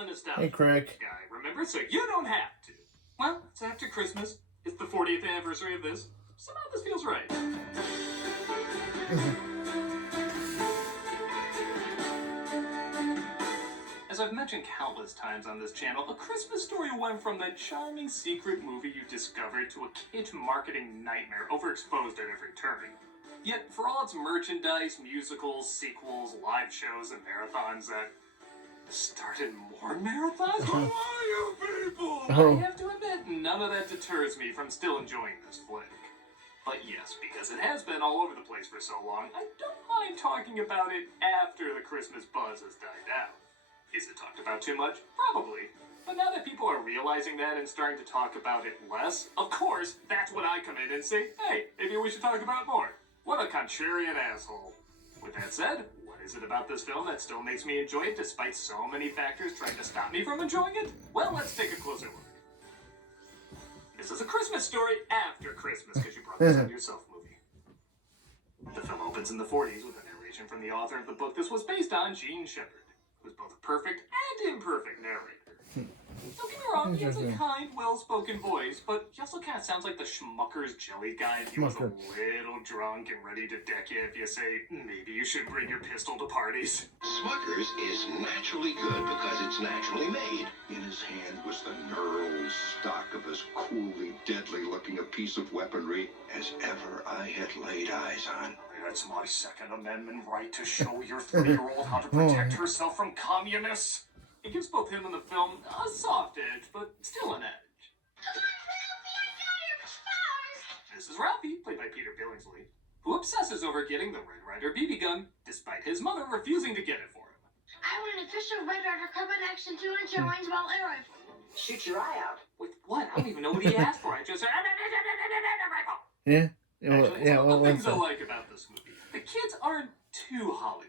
the nostalgia Hey, Craig. guy, remember? So you don't have to. Well, it's after Christmas. It's the 40th anniversary of this. Somehow this feels right. As I've mentioned countless times on this channel, A Christmas Story went from that charming secret movie you discovered to a kitsch marketing nightmare overexposed at every turn. Yet, for all its merchandise, musicals, sequels, live shows, and marathons that started more marathons? Who are you people? I have to admit, none of that deters me from still enjoying this flick. But yes, because it has been all over the place for so long, I don't mind talking about it after the Christmas buzz has died down. Is it talked about too much? Probably. But now that people are realizing that and starting to talk about it less, of course, that's when I come in and say, hey, maybe we should talk about it more. What a contrarian asshole. With that said, what is it about this film that still makes me enjoy it despite so many factors trying to stop me from enjoying it? Well, let's take a closer look. This is A Christmas Story after Christmas, because you brought this on yourself movie. The film opens in the 40s with a narration from the author of the book this was based on, Gene Shepard, who's both a perfect and imperfect narrator. Don't get me wrong, he has a kind, well-spoken voice, but he also kind of sounds like the Schmucker's jelly guy if he was a little drunk and ready to deck you if you say, maybe you should bring your pistol to parties. Smucker's is naturally good because it's naturally made. In his hand was the knurled stock of as coolly deadly-looking a piece of weaponry as ever I had laid eyes on. That's my Second Amendment right to show your 3-year-old how to protect herself from communists. It gives both him and the film a soft edge, but still an edge. Come on, Ralphie, I got your flowers! This is Ralphie, played by Peter Billingsley, who obsesses over getting the Red Ryder BB gun, despite his mother refusing to get it for him. I want an official Red Ryder Carbine Action 2-inch range-ball air rifle. Shoot your eye out. With what? I don't even know what he asked for. I just said, rifle. Yeah. Actually, Yeah. one of the things I like about this movie. The kids aren't too Hollywood.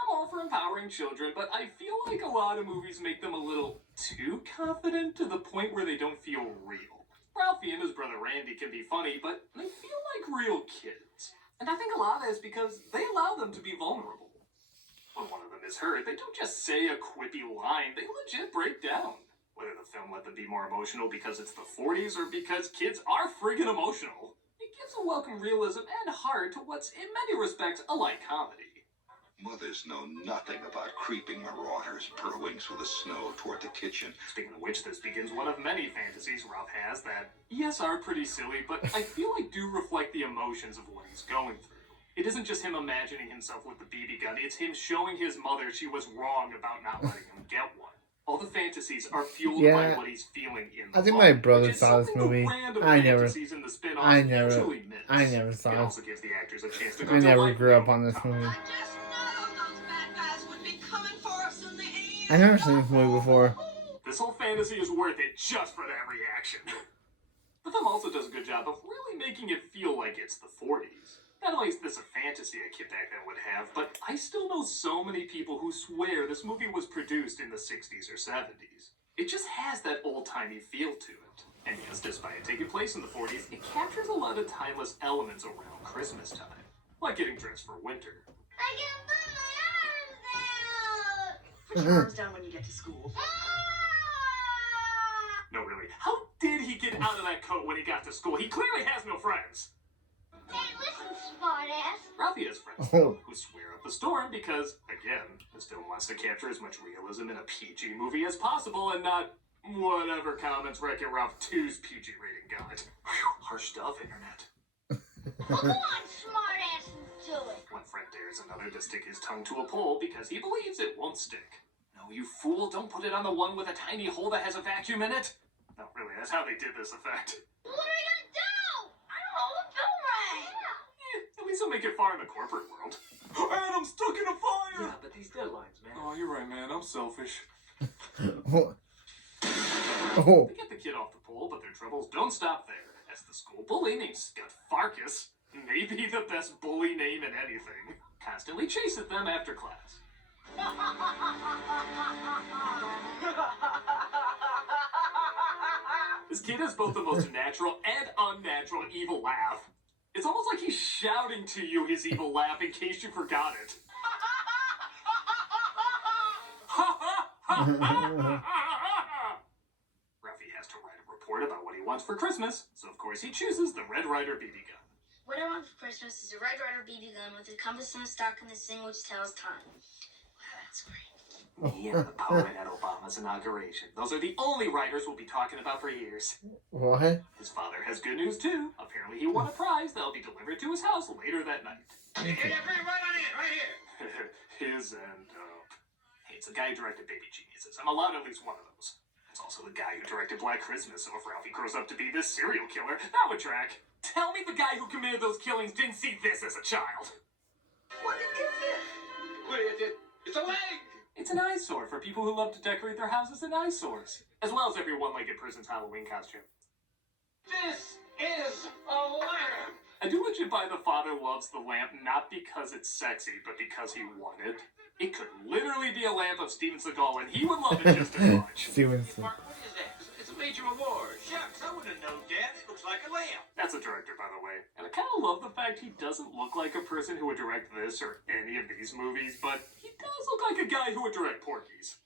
I'm all for empowering children, but I feel like a lot of movies make them a little too confident to the point where they don't feel real. Ralphie and his brother Randy can be funny, but they feel like real kids. And I think a lot of that is because they allow them to be vulnerable. When one of them is hurt, they don't just say a quippy line, they legit break down. Whether the film let them be more emotional because it's the 40s or because kids are friggin' emotional. It gives a welcome realism and heart to what's in many respects a light comedy. Mothers know nothing about creeping marauders burrowing through the snow toward the kitchen. Speaking of which, this begins one of many fantasies Ralph has that, yes, are pretty silly, but I feel like do reflect the emotions of what he's going through. It isn't just him imagining himself with the BB gun, it's him showing his mother she was wrong about not letting him get one. All the fantasies are fueled by what he's feeling in the I think moment, my brother which is saw this something the movie. random I never fantasies in the spin-offs usually miss. I never saw It it. also gives the actors a chance to go I never delight grew up them. on this movie. I just know those bad guys would be coming for us in the end. I never seen this movie before. This whole fantasy is worth it just for that reaction. The film also does a good job of really making it feel like it's the 40s. Not only is this a fantasy a kid back then would have, but I still know so many people who swear this movie was produced in the 60s or 70s. It just has that old-timey feel to it. And yes, despite it taking place in the 40s, it captures a lot of timeless elements around Christmas time. Like getting dressed for winter. I can put my arms down! Put your arms down when you get to school. No, really, how did he get out of that coat when he got to school? He clearly has no friends. Hey, listen, smartass. Ralphie has friends, though, who swear up a storm because, again, this film wants to capture as much realism in a PG movie as possible and not whatever comments Wreck-It Ralph 2's PG rating got. Whew, harsh stuff, Internet. Well, come on, smartass, and do it. One friend dares another to stick his tongue to a pole because he believes it won't stick. No, you fool, don't put it on the one with a tiny hole that has a vacuum in it. No, really, that's how they did this effect. What are we gonna do? I don't know the boomerang. At least he'll make it far in the corporate world. And I'm stuck in a fire! Yeah, but these deadlines, man. Oh, you're right, man. I'm selfish. Oh. They get the kid off the pole, but their troubles don't stop there, as the school bully named Scud Farkas, maybe the best bully name in anything, constantly chases them after class. This kid has both the most natural and unnatural evil laugh. It's almost like he's shouting to you his evil laugh in case you forgot it. Ha ha ha! Ralphie has to write a report about what he wants for Christmas, so of course he chooses the Red Ryder BB gun. What I want for Christmas is a Red Ryder BB gun with a compass and a stock and this thing which tells time. Wow, that's great. Me and the poet at Obama's inauguration. Those are the only writers we'll be talking about for years. What? His father has good news too. Apparently he won a prize that'll be delivered to his house later that night. Yeah, bring it right on in, right here. His and, hey, it's the guy who directed Baby Geniuses. I'm allowed at least one of those. It's also the guy who directed Black Christmas, so if Ralphie grows up to be this serial killer, that would track. Tell me the guy who committed those killings didn't see this as a child. What is this? What is it? It's a leg! It's an eyesore for people who love to decorate their houses in eyesores, as well as every one-legged person's Halloween costume. This is a lamp! I do legit buy the father loves the lamp not because it's sexy, but because he won it. It could literally be a lamp of Steven Seagal, and he would love it just as much. Stevenson. Mark, what is this? It's a major award. Shucks, I wouldn't know, Dad. It looks like a lamp. That's a director, by the way. And I kind of love the fact he doesn't look like a person who would direct this or any of these movies, but he does look like a guy who would direct Porky's.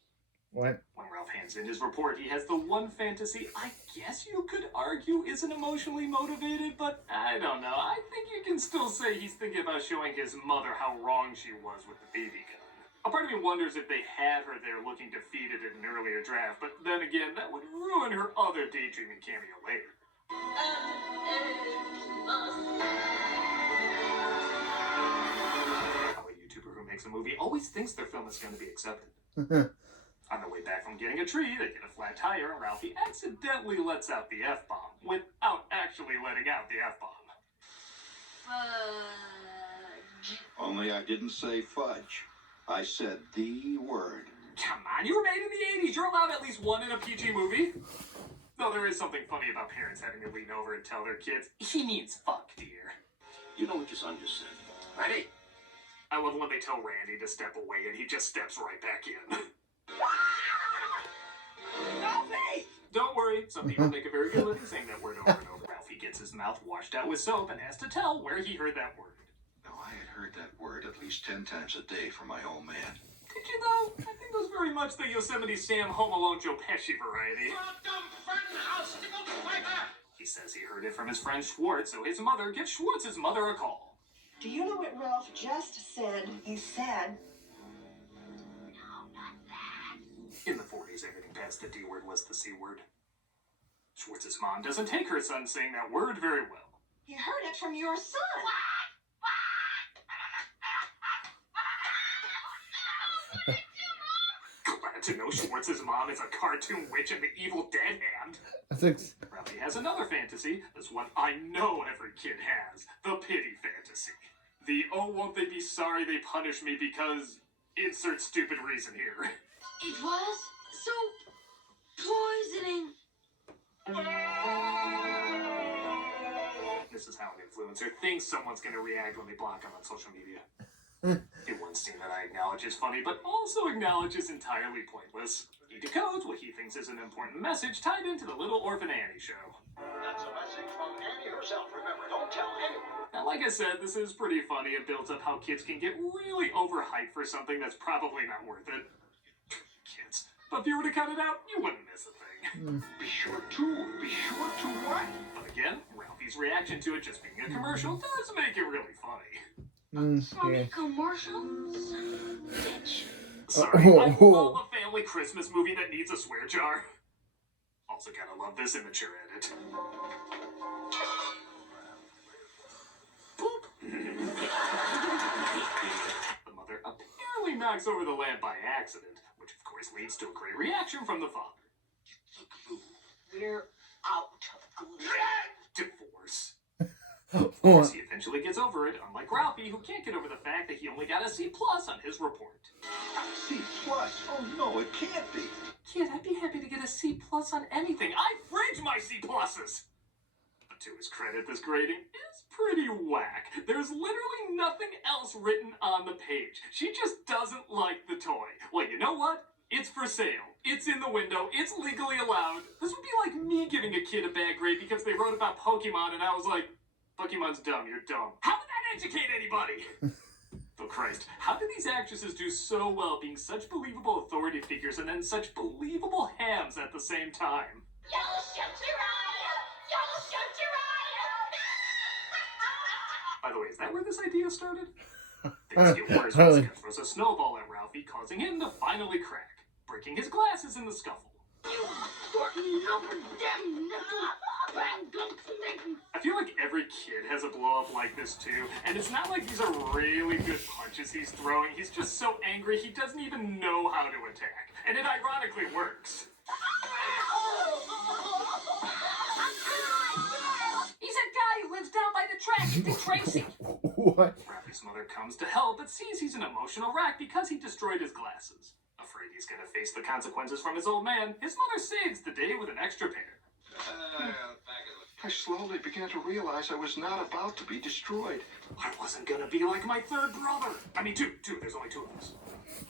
What? When Ralph hands in his report, he has the one fantasy I guess you could argue isn't emotionally motivated, but I don't know. I think you can still say he's thinking about showing his mother how wrong she was with the BB gun. A part of me wonders if they had her there looking defeated in an earlier draft, but then again, that would ruin her other daydreaming cameo later. How a YouTuber who makes a movie always thinks their film is going to be accepted. On the way back from getting a tree, they get a flat tire, and Ralphie accidentally lets out the F-bomb without actually letting out the F-bomb. Fudge. Only I didn't say fudge. I said the word. Come on, you were made in the 80s. You're allowed at least one in a PG movie. Though there is something funny about parents having to lean over and tell their kids, he means fuck, dear. You know what your son just said. Ready? I love when they tell Randy to step away and he just steps right back in. Ralphie! Don't worry, some people make a very good living saying that word over and over. Ralphie gets his mouth washed out with soap and has to tell where he heard that word. Now, I had heard that word at least 10 times a day from my old man. Did you though? I think it was very much the Yosemite Sam Home Alone Joe Pesci variety. He says he heard it from his friend Schwartz, so his mother gives Schwartz's mother a call. Do you know what Ralph just said? He said, In the 40s, everything past the D word was the C word. Schwartz's mom doesn't take her son saying that word very well. he heard it from your son. Glad to know Schwartz's mom is a cartoon witch and the Evil Dead Hand. I think. Ralphie has another fantasy, this one I know every kid has, the pity fantasy. The, oh, won't they be sorry they punished me because... insert stupid reason here. It was so poisoning. This is how an influencer thinks someone's going to react when they block them on social media. In one scene that I acknowledge is funny, but also acknowledge is entirely pointless. He decodes what he thinks is an important message tied into the Little Orphan Annie show. That's a message from Annie herself. Remember, don't tell anyone. Now, like I said, this is pretty funny and builds up how kids can get really overhyped for something that's probably not worth it. Kids. But if you were to cut it out, you wouldn't miss a thing. Be sure to what? But again, Ralphie's reaction to it just being a commercial does make it really funny. Yeah. Commercials? Sorry, I love a family Christmas movie that needs a swear jar. Also gotta love this immature edit. Boop. The mother apparently knocks over the lamp by accident, which of course leads to a great reaction from the father. We're out of glue. Divorce. Of course, he eventually gets over it, unlike Ralphie, who can't get over the fact that he only got a C+ on his report. C+. Oh, no, it can't be. Kid, I'd be happy to get a C+ on anything. I fridge my C+'s! But to his credit, this grading is pretty whack. There's literally nothing else written on the page. She just doesn't like the toy. Well, you know what? It's for sale. It's in the window. It's legally allowed. This would be like me giving a kid a bad grade because they wrote about Pokemon and I was like, Pokemon's dumb, you're dumb. How would that educate anybody? Oh, Christ. How do these actresses do so well being such believable authority figures and then such believable hams at the same time? You'll shoot your eye out! You'll shoot your eye out! By the way, is that where this idea started? Things get worse when Scott throws a snowball at Ralphie, causing him to finally crack, breaking his glasses in the scuffle. I feel like every kid has a blow-up like this too, and it's not like these are really good punches he's throwing. He's just so angry he doesn't even know how to attack, and it ironically works. He's a guy who lives down by the track. Dick Tracy. What? Ralphie's mother comes to help, but sees he's an emotional wreck because he destroyed his glasses. Afraid he's gonna face the consequences from his old man, his mother saves the day with an extra pair. I slowly began to realize I was not about to be destroyed. I wasn't gonna be like my third brother. I mean, two. There's only two of us.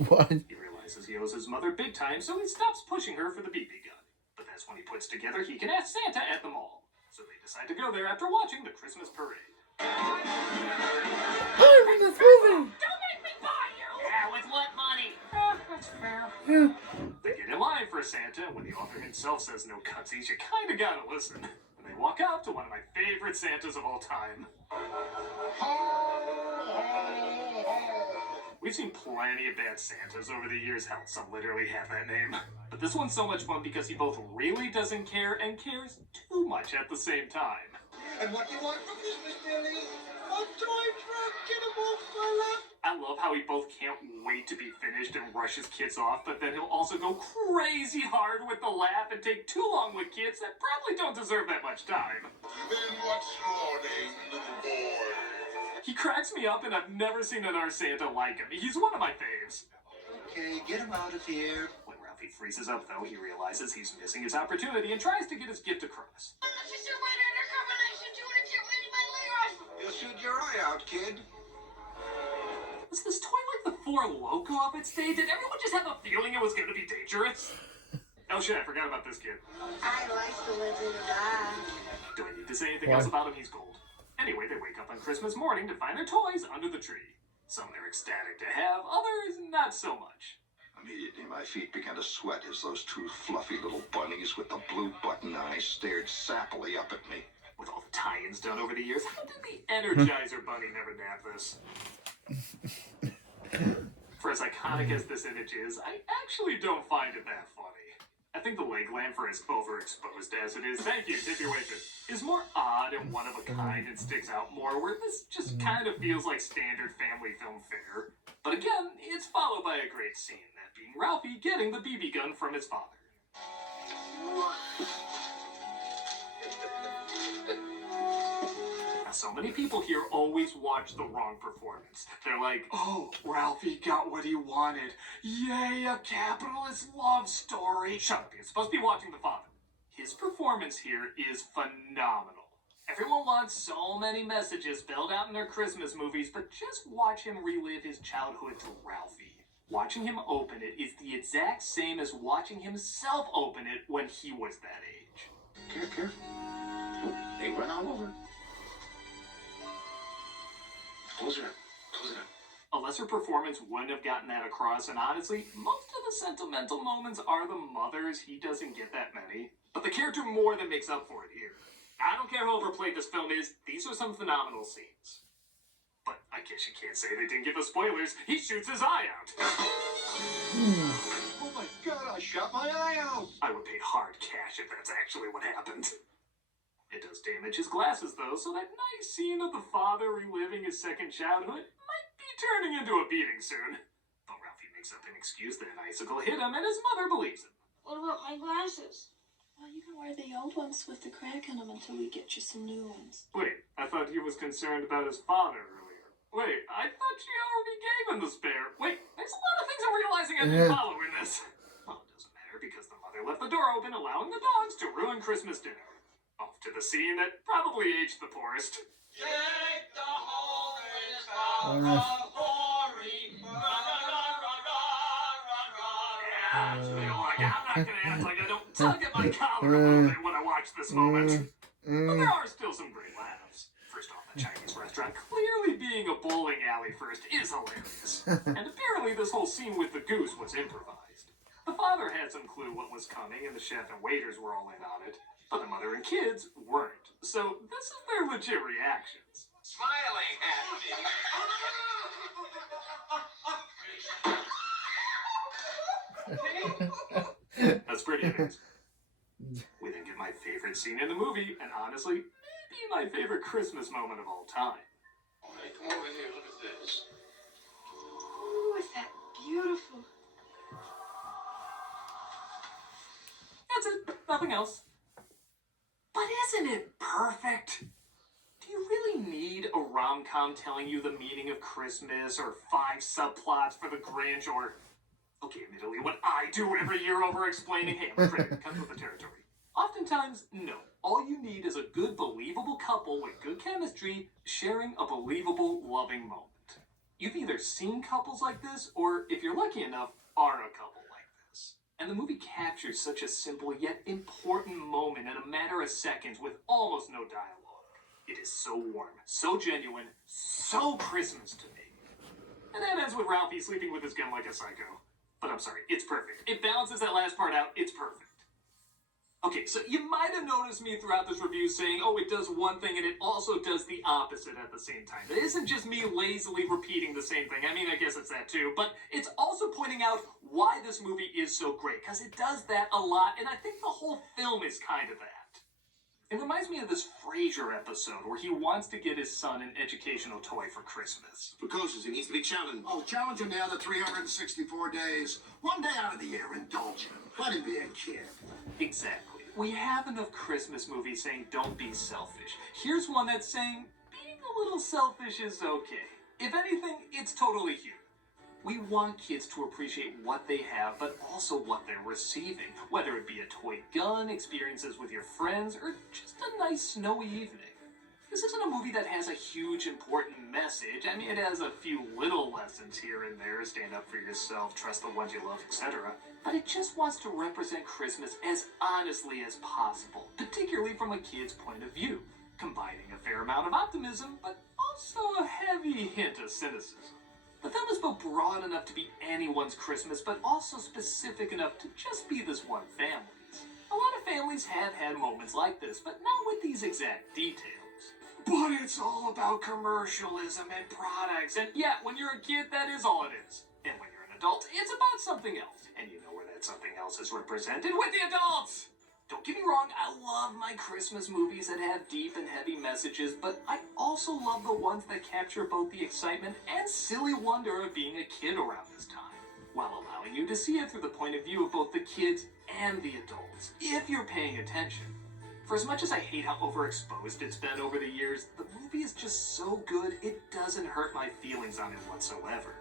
What? He realizes he owes his mother big time, so he stops pushing her for the BB gun. But that's when he puts together he can ask Santa at the mall. So they decide to go there after watching the Christmas parade. Hey, in this movie! Don't make me buy you. Yeah, with what money? That's fair. Yeah. They get in line for Santa, and when the author himself says no cutsies, you kinda gotta listen. And they walk up to one of my favorite Santas of all time. We've seen plenty of bad Santas over the years. Hell, some literally have that name. But this one's so much fun because he both really doesn't care and cares too much at the same time. And what do you want for Christmas, Billy? A toy truck, get a wolf, fella. I love how he both can't wait to be finished and rush his kids off, but then he'll also go crazy hard with the laugh and take too long with kids that probably don't deserve that much time. Then what's your name, little boy? He cracks me up, and I've never seen another Santa like him. He's one of my faves. Okay, get him out of here. When Ralphie freezes up, though, he realizes he's missing his opportunity and tries to get his gift across. You'll shoot your eye out, kid. Was this toy like the Four Loko of its day? Did everyone just have a feeling it was going to be dangerous? Oh shit, I forgot about this kid. I like to live and die. Do I need to say anything else about him? He's gold. Anyway, they wake up on Christmas morning to find their toys under the tree. Some they're ecstatic to have, others not so much. Immediately, my feet began to sweat as those two fluffy little bunnies with the blue button eyes stared sappily up at me. With all the tie-ins done over the years, how did the Energizer Bunny never nab this? For as iconic as this image is, I actually don't find it that funny. I think the leg lamp, for as overexposed as it is, thank you, tip your waitress, is more odd and one of a kind and sticks out more, where this just kind of feels like standard family film fare. But again, it's followed by a great scene, that being Ralphie getting the BB gun from his father. So many people here always watch the wrong performance. They're like, oh, Ralphie got what he wanted. Yay, a capitalist love story. Shut up, you're supposed to be watching the father. His performance here is phenomenal. Everyone wants so many messages spelled out in their Christmas movies, but just watch him relive his childhood through Ralphie. Watching him open it is the exact same as watching himself open it when he was that age. Careful. They run all over. Close it up. Close it up. A lesser performance wouldn't have gotten that across, and honestly, most of the sentimental moments are the mother's. He doesn't get that many. But the character more than makes up for it here. I don't care how overplayed this film is, these are some phenomenal scenes. But I guess you can't say they didn't give us spoilers. He shoots his eye out. Oh my god, I shot my eye out! I would pay hard cash if that's actually what happened. It does damage his glasses, though, so that nice scene of the father reliving his second childhood might be turning into a beating soon. But Ralphie makes up an excuse that an icicle hit him, and his mother believes him. What about my glasses? Well, you can wear the old ones with the crack in them until we get you some new ones. Wait, I thought he was concerned about his father earlier. Wait, I thought she already gave him the spare. Wait, there's a lot of things I'm realizing I didn't follow in this. Well, it doesn't matter because the mother left the door open, allowing the dogs to ruin Christmas dinner. Off to the scene that probably aged the poorest. Take the whole run, Yeah, you know, like, I'm not gonna act like I don't tug at my collar a little bit when I watch this moment. But there are still some great laughs. First off, the Chinese restaurant clearly being a bowling alley first is hilarious. And apparently this whole scene with the goose was improvised. The father had some clue what was coming, and the chef and waiters were all in on it. But the mother and kids weren't. So this is their legit reactions. Smiling at me. That's pretty amazing. We then get my favorite scene in the movie, and honestly, maybe my favorite Christmas moment of all time. Hey, come over here. Look at this. Ooh, is that beautiful? That's it. Nothing else. But isn't it perfect? Do you really need a rom-com telling you the meaning of Christmas or 5 subplots for the Grinch or... Okay, admittedly, what I do every year over explaining, hey, I'm a critic, comes with the territory. Oftentimes, no. All you need is a good, believable couple with good chemistry sharing a believable, loving moment. You've either seen couples like this, or if you're lucky enough, are a couple like this. And the movie captures such a simple yet important moment in a matter of seconds with almost no dialogue. It is so warm, so genuine, so Christmas to me. And that ends with Ralphie sleeping with his gun like a psycho. But I'm sorry, it's perfect. It balances that last part out, it's perfect. Okay, so you might have noticed me throughout this review saying, oh, it does one thing and it also does the opposite at the same time. It isn't just me lazily repeating the same thing. I mean, I guess it's that too. But it's also pointing out why this movie is so great, because it does that a lot, and I think the whole film is kind of that. It reminds me of this Frasier episode where he wants to get his son an educational toy for Christmas. Precocious, he needs to be challenged. Oh, challenge him the other 364 days. One day out of the year, indulge him. Let him be a kid. Exactly. We have enough Christmas movies saying don't be selfish. Here's one that's saying being a little selfish is okay. If anything, it's totally human. We want kids to appreciate what they have, but also what they're receiving. Whether it be a toy gun, experiences with your friends, or just a nice snowy evening. This isn't a movie that has a huge, important message. I mean, it has a few little lessons here and there. Stand up for yourself, trust the ones you love, etc. But it just wants to represent Christmas as honestly as possible, particularly from a kid's point of view, combining a fair amount of optimism, but also a heavy hint of cynicism. The film is both broad enough to be anyone's Christmas, but also specific enough to just be this one family's. A lot of families have had moments like this, but not with these exact details. But it's all about commercialism and products, and yeah, when you're a kid, that is all it is. And when you're an adult, it's about something else. And you know where that something else is represented? With the adults! Don't get me wrong, I love my Christmas movies that have deep and heavy messages, but I also love the ones that capture both the excitement and silly wonder of being a kid around this time, while allowing you to see it through the point of view of both the kids and the adults, if you're paying attention. For as much as I hate how overexposed it's been over the years, the movie is just so good it doesn't hurt my feelings on it whatsoever.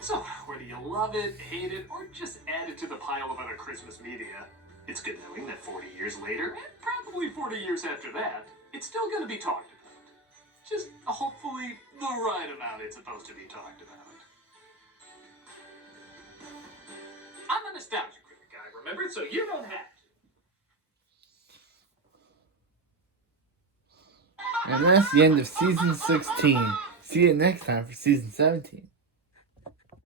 So, whether you love it, hate it, or just add it to the pile of other Christmas media, it's good knowing that 40 years later, and probably 40 years after that, it's still going to be talked about. Just hopefully the right amount it's supposed to be talked about. I'm a nostalgia critic, I remember, so you don't have to. And that's the end of season 16. See you next time for season 17.